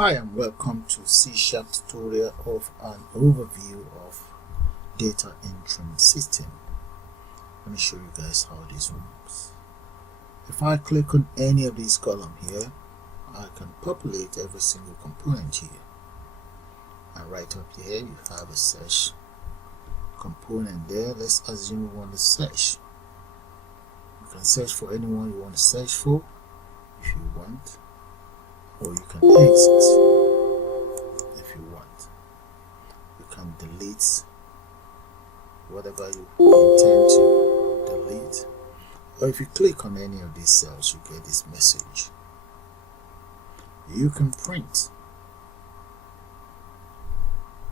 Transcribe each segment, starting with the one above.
Hi and welcome to C# tutorial of an overview of data entering system. Let me show you guys how this works. If I click on any of these columns here, I can populate every single component here. And right up here you have a search component there. Let's assume we want to search. You can search for anyone you want to search for if you want, or you can exit if you want. You can delete whatever you intend to delete, or if you click on any of these cells you get this message. You can print,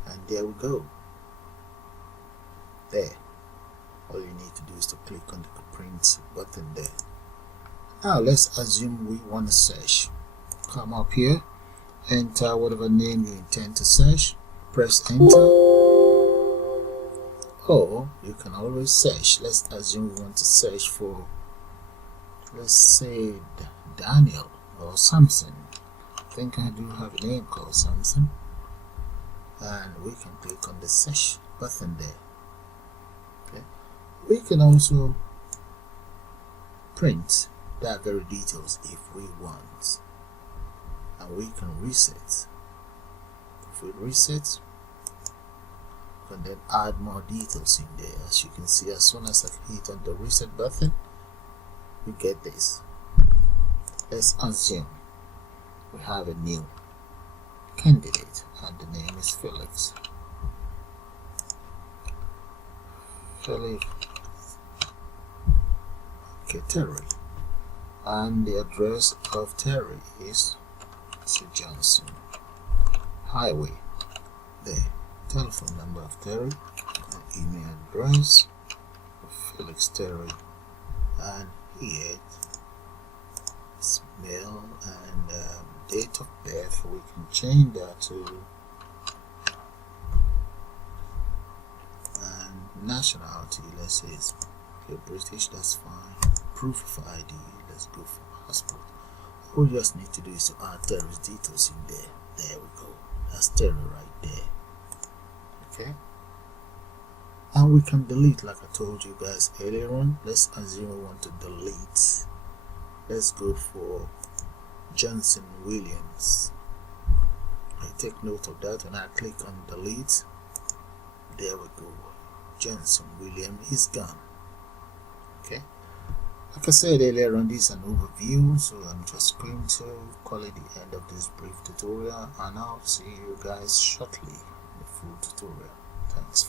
and there we go. There, all you need to do is to click on the print button there. Now let's assume we want to search. Come up here, enter whatever name you intend to search, press enter, or you can always search. Let's assume we want to search for, let's say, Daniel or Samson. I think I do have a name called Samson, and we can click on the search button there. Okay, we can also print that very details if we want, and we can reset. If we reset, we can then add more details in there. As you can see, as soon as I hit on the reset button, we get this. Let's assume we have a new candidate and the name is Felix. Okay, Terry, and the address of Terry is Johnson Highway. There, telephone number of Terry, and email address of Felix Terry, and here it's mail and date of birth. We can change that to, and nationality, let's say it's British, that's fine. Proof of ID, let's go for passport. All you just need to do is to add Terry's details in there. There we go. That's Terry right there. Okay. And we can delete, like I told you guys earlier on. Let's assume we want to delete. Let's go for Johnson Williams. I take note of that and I click on delete. There we go. Johnson Williams is gone. Okay. Like I said earlier on, this is an overview, so I'm just going to call it the end of this brief tutorial, and I'll see you guys shortly in the full tutorial. Thanks.